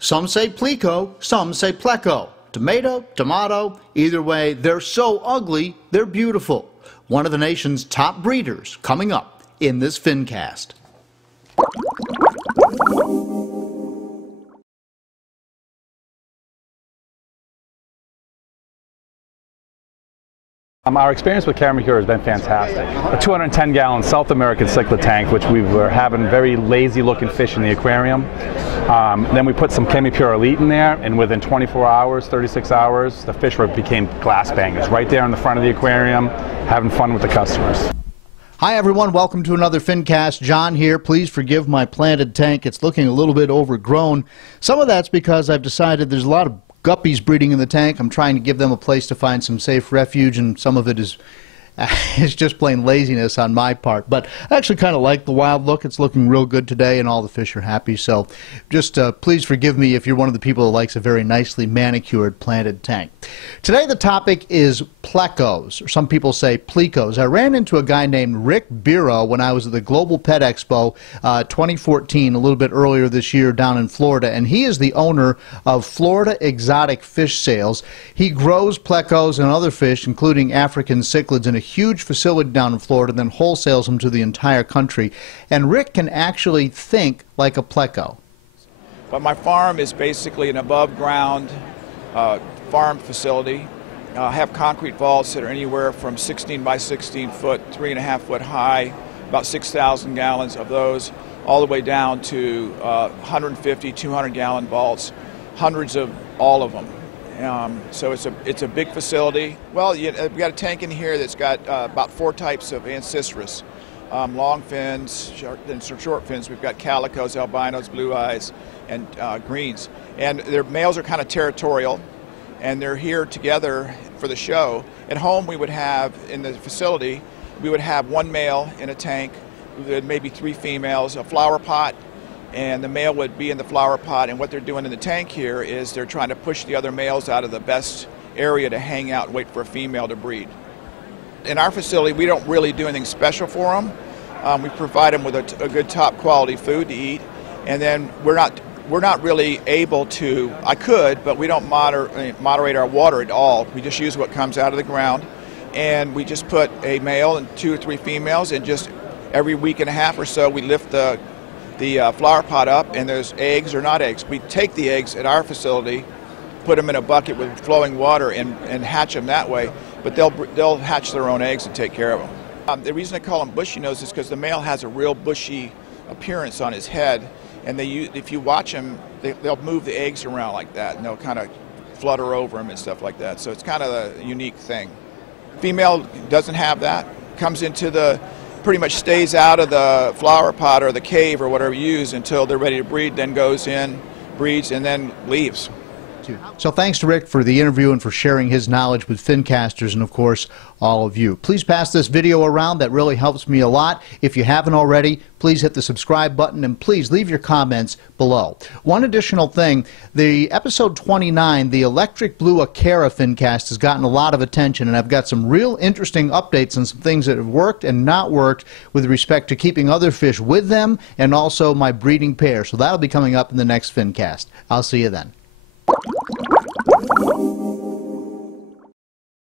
Some say Pleco, some say Pleco. Tomato, tomato, either way, they're so ugly, they're beautiful. One of the nation's top breeders coming up in this Fincast. Our experience with chemi-pure has been fantastic. A 210-gallon South American cichlid tank, which we were having very lazy-looking fish in the aquarium. Then we put some chemi-pure elite in there, and within 24 hours, 36 hours, the fish became glass bangers right there in the front of the aquarium, having fun with the customers. Hi everyone, welcome to another Fincast. John here. Please forgive my planted tank. It's looking a little bit overgrown. Some of that's because I've decided there's a lot of guppies breeding in the tank. I'm trying to give them a place to find some safe refuge, and some of it is it's just plain laziness on my part. But I actually kind of like the wild look. It's looking real good today, and all the fish are happy. So just please forgive me if you're one of the people that likes a very nicely manicured planted tank. Today the topic is Plecos, or some people say Plecos. I ran into a guy named Rick Biro when I was at the Global Pet Expo 2014, a little bit earlier this year down in Florida, and he is the owner of Florida Exotic Fish Sales. He grows Plecos and other fish, including African cichlids, in a huge facility down in Florida, then wholesales them to the entire country. And Rick can actually think like a Pleco. But my farm is basically an above-ground farm facility. I have concrete vaults that are anywhere from 16 by 16 foot, 3.5 foot high, about 6,000 gallons of those, all the way down to 150, 200-gallon vaults, hundreds of all of them. So it's a big facility. Well, we've got a tank in here that's got about 4 types of ancestors. Long fins, and some short fins. We've got calicos, albinos, blue eyes, and greens. And their males are kind of territorial, and they're here together for the show. At home, we would have, in the facility, we would have 1 male in a tank, maybe 3 females, a flower pot, and the male would be in the flower pot. And what they're doing in the tank here is they're trying to push the other males out of the best area to hang out and wait for a female to breed. In our facility, we don't really do anything special for them. We provide them with a good top quality food to eat, and then we're not really able to, I could, but we don't moderate our water at all. We just use what comes out of the ground, and we just put a male and 2 or 3 females, and just every week and a half or so we lift the flower pot up, and there's eggs or not eggs. We take the eggs at our facility, put them in a bucket with flowing water, and hatch them that way, but they'll hatch their own eggs and take care of them. The reason I call them bushy nose is because the male has a real bushy appearance on his head, and if you watch them, they'll move the eggs around like that, and they'll kind of flutter over them and stuff like that. So it's kind of a unique thing. Female doesn't have that. Comes into pretty much stays out of the flower pot or the cave or whatever you use until they're ready to breed, then goes in, breeds, and then leaves. So thanks to Rick for the interview and for sharing his knowledge with Fincasters, and of course all of you. Please pass this video around. That really helps me a lot. If you haven't already, please hit the subscribe button, and please leave your comments below. One additional thing, the episode 29, the electric blue Acara Fincast, has gotten a lot of attention, and I've got some real interesting updates on some things that have worked and not worked with respect to keeping other fish with them, and also my breeding pair. So that'll be coming up in the next Fincast. I'll see you then.